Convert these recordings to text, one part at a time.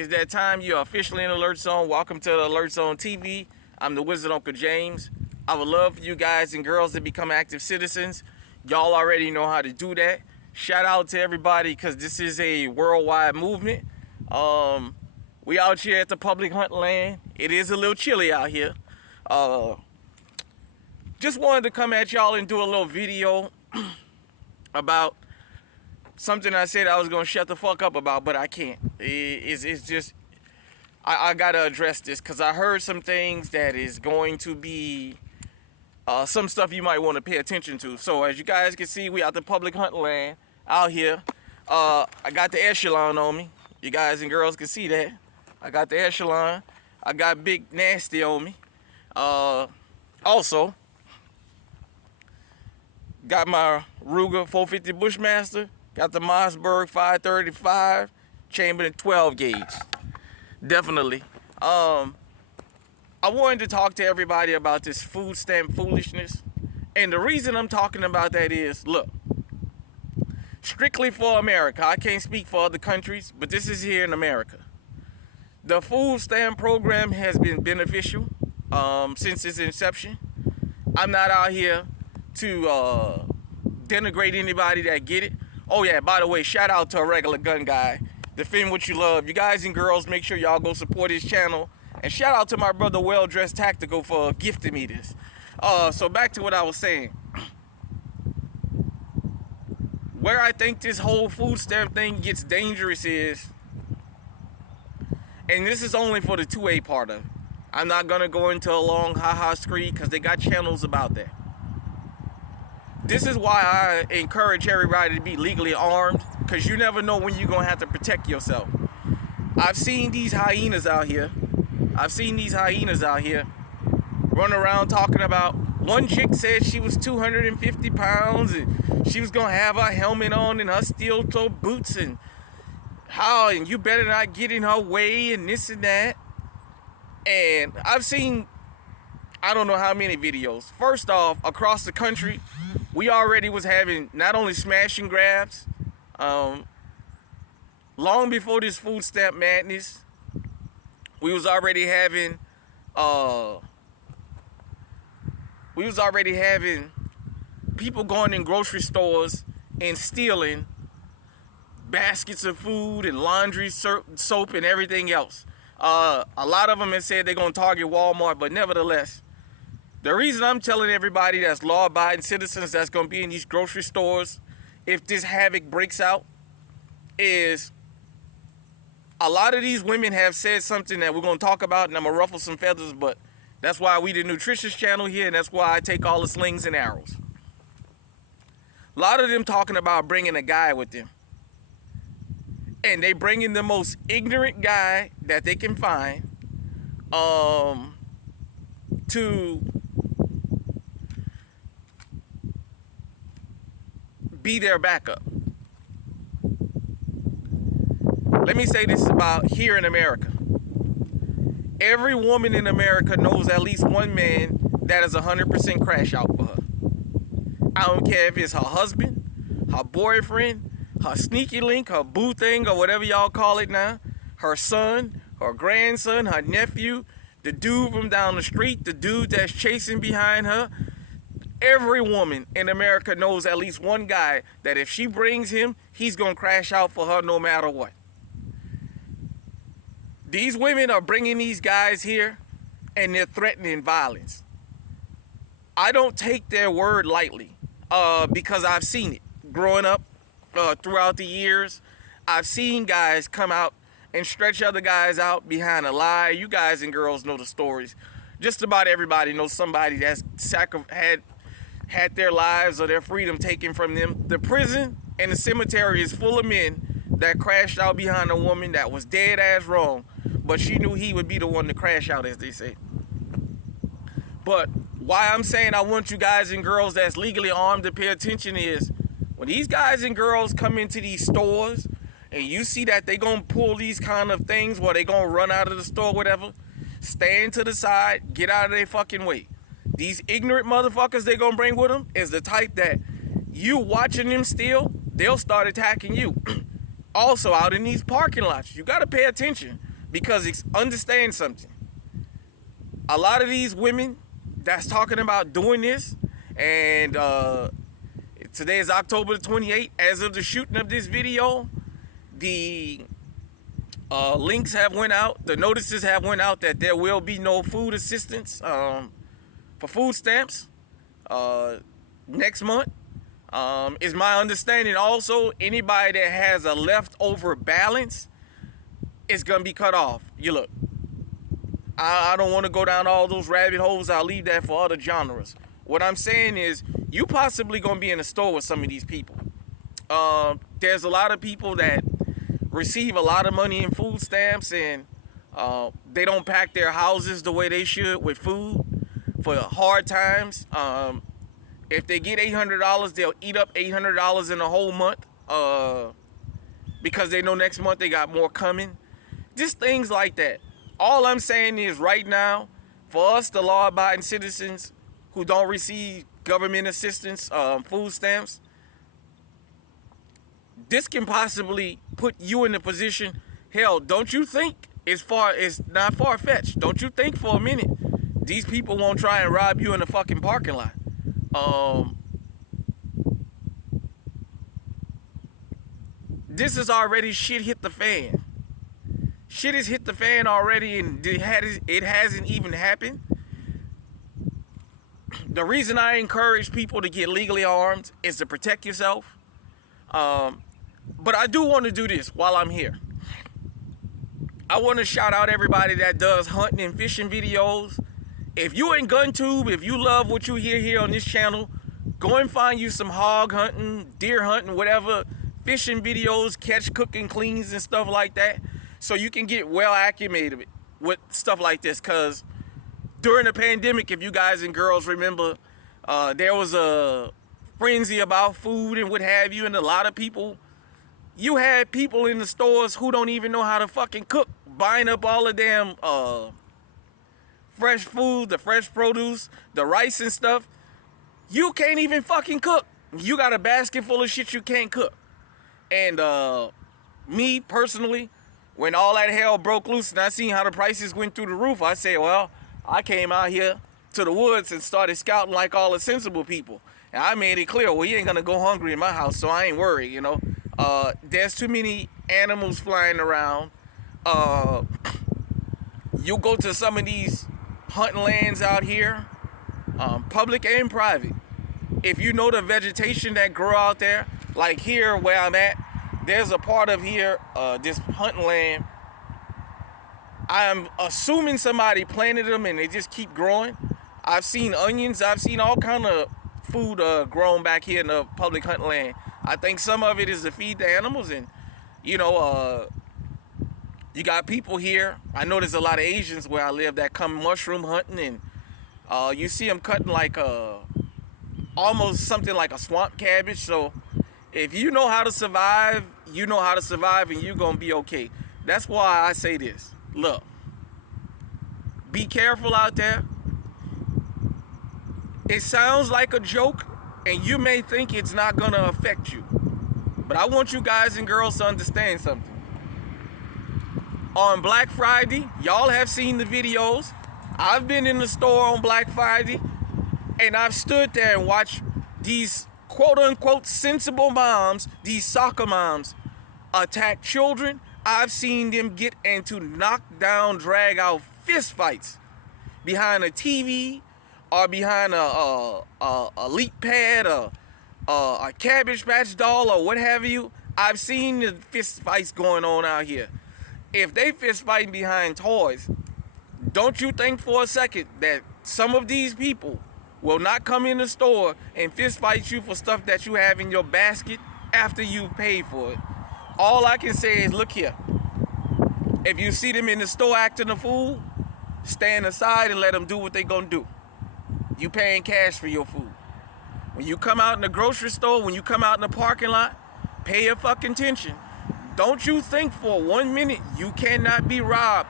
It's that time. You're officially in Alert Zone. Welcome to the Alert Zone TV. I'm the Wizard Uncle James. I would love for you guys and girls to become active citizens. Y'all already know how to do that. Shout out to everybody because this is a worldwide movement. We out here at the public hunt land. It is a little chilly out here. Just wanted to come at y'all and do a little video about something I said I was going to shut the fuck up about, but I can't. It's just, I got to address this because I heard some things that is going to be some stuff you might want to pay attention to. So as you guys can see, we out the public hunt land out here. I got the echelon on me. You guys and girls can see that. I got the echelon. I got Big Nasty on me. Also, got my Ruger 450 Bushmaster. Got the Mossberg 535 Chamberlain 12 gauge. Definitely. I wanted to talk to everybody about this food stamp foolishness. And the reason I'm talking about that is, look, strictly for America. I can't speak for other countries, but this is here in America. The food stamp program has been beneficial since its inception. I'm not out here to denigrate anybody that get it. Oh yeah, by the way, shout out to a regular gun guy. Defend what you love. You guys and girls, make sure y'all go support his channel. And shout out to my brother Well Dressed Tactical for gifting me this. So back to what I was saying. Where I think this whole food stamp thing gets dangerous is, and this is only for the 2A part of it. I'm not gonna go into a long ha-ha screed because they got channels about that. This is why I encourage everybody to be legally armed, because you never know when you're going to have to protect yourself. I've seen these hyenas out here. Run around talking about, one chick said she was 250 pounds and she was going to have her helmet on and her steel-toe boots and you better not get in her way and this and that. And I've seen, I don't know how many videos. First off, across the country, we already was having not only smash and grabs, long before this food stamp madness, we was already having people going in grocery stores and stealing baskets of food and laundry soap and everything else. A lot of them have said they're going to target Walmart, but nevertheless, the reason I'm telling everybody that's law-abiding citizens that's going to be in these grocery stores, if this havoc breaks out, is a lot of these women have said something that we're going to talk about, and I'm going to ruffle some feathers, but that's why we the nutritious channel here, and that's why I take all the slings and arrows. A lot of them talking about bringing a guy with them. And they bringing the most ignorant guy that they can find to be their backup. Let me say this about here in America. Every woman in America knows at least one man that is 100% crash out for her. I don't care if it's her husband, her boyfriend, her sneaky link, her boo thing, or whatever y'all call it now, her son, her grandson, her nephew, the dude from down the street, the dude that's chasing behind her. Every woman in America knows at least one guy that if she brings him, he's going to crash out for her no matter what. These women are bringing these guys here and they're threatening violence. I don't take their word lightly because I've seen it growing up throughout the years. I've seen guys come out and stretch other guys out behind a lie. You guys and girls know the stories. Just about everybody knows somebody that's had their lives or their freedom taken from them. The prison and the cemetery is full of men that crashed out behind a woman that was dead ass wrong, but she knew he would be the one to crash out, as they say. But why I'm saying I want you guys and girls that's legally armed to pay attention is, when these guys and girls come into these stores and you see that they gonna pull these kind of things where they gonna run out of the store, whatever, stand to the side, get out of their fucking way. These ignorant motherfuckers they gonna bring with them is the type that you watching them steal, they'll start attacking you. Also, out in these parking lots, you gotta pay attention. Because understand something. A lot of these women that's talking about doing this, and today is October the 28th. As of the shooting of this video, the links have went out. The notices have went out that there will be no food assistance for food stamps next month. Is my understanding also anybody that has a leftover balance is gonna be cut off. You look, I don't want to go down all those rabbit holes. I'll leave that for other genres. What I'm saying is you possibly gonna be in a store with some of these people. There's a lot of people that receive a lot of money in food stamps, and they don't pack their houses the way they should with food for hard times. If they get $800, they'll eat up $800 in a whole month because they know next month they got more coming. Just things like that. All I'm saying is right now, for us, the law-abiding citizens who don't receive government assistance, food stamps, this can possibly put you in a position, hell, don't you think it's not far-fetched? Don't you think for a minute these people won't try and rob you in the fucking parking lot? This is already shit hit the fan. Shit has hit the fan already, and it hasn't even happened. The reason I encourage people to get legally armed is to protect yourself. But I do want to do this while I'm here. I want to shout out everybody that does hunting and fishing videos. If you in GunTube, if you love what you hear here on this channel, go and find you some hog hunting, deer hunting, whatever, fishing videos, catch, cooking, cleans, and stuff like that, so you can get well acclimated with stuff like this. Because during the pandemic, if you guys and girls remember, there was a frenzy about food and what have you, and a lot of people, you had people in the stores who don't even know how to fucking cook, buying up all the damn fresh food, the fresh produce, the rice and stuff. You can't even fucking cook. You got a basket full of shit you can't cook. And me personally, when all that hell broke loose and I seen how the prices went through the roof, I said, well, I came out here to the woods and started scouting like all the sensible people. And I made it clear, well, you ain't gonna go hungry in my house, so I ain't worried, you know. There's too many animals flying around. You go to some of these hunting lands out here, public and private. If you know the vegetation that grow out there, like here where I'm at, there's a part of here, this hunting land, I'm assuming somebody planted them and they just keep growing. I've seen onions, I've seen all kind of food grown back here in the public hunting land. I think some of it is to feed the animals, and you know, you got people here. I know there's a lot of Asians where I live that come mushroom hunting, and you see them cutting like almost something like a swamp cabbage. So if you know how to survive, you know how to survive, and you're gonna be okay. That's why I say this. Look, be careful out there. It sounds like a joke, and you may think it's not gonna affect you, but I want you guys and girls to understand something. On Black Friday, y'all have seen the videos. I've been in the store on Black Friday, and I've stood there and watched these quote-unquote sensible moms, these soccer moms, attack children. I've seen them get into knockdown, drag-out fist fights behind a TV or behind a leap pad or a Cabbage Patch doll or what have you. I've seen the fist fights going on out here. If they fist fighting behind toys, don't you think for a second that some of these people will not come in the store and fist fight you for stuff that you have in your basket after you've paid for it? All I can say is, look here. If you see them in the store acting a fool, stand aside and let them do what they gonna do. You paying cash for your food. When you come out in the grocery store, when you come out in the parking lot, pay your fucking attention. Don't you think for 1 minute you cannot be robbed.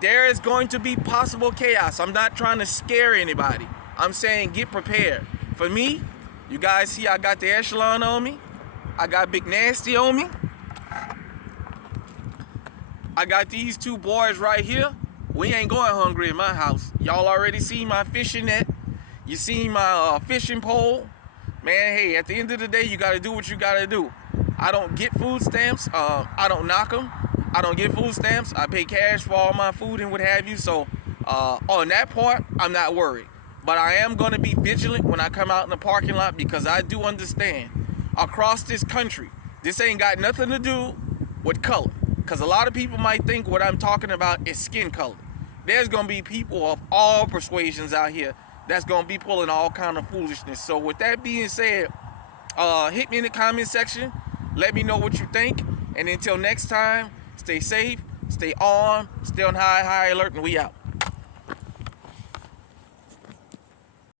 There is going to be possible chaos. I'm not trying to scare anybody. I'm saying get prepared. For me, you guys see I got the echelon on me. I got Big Nasty on me. I got these two boys right here. We ain't going hungry in my house. Y'all already see my fishing net. You see my fishing pole. Man, hey, at the end of the day, you got to do what you got to do. I don't get food stamps. I don't knock them. I don't get food stamps. I pay cash for all my food and what have you. So on that part, I'm not worried. But I am going to be vigilant when I come out in the parking lot, because I do understand across this country, this ain't got nothing to do with color. Because a lot of people might think what I'm talking about is skin color. There's going to be people of all persuasions out here that's going to be pulling all kind of foolishness. So with that being said, hit me in the comment section. Let me know what you think. And until next time, stay safe, stay armed, stay on high alert, and we out.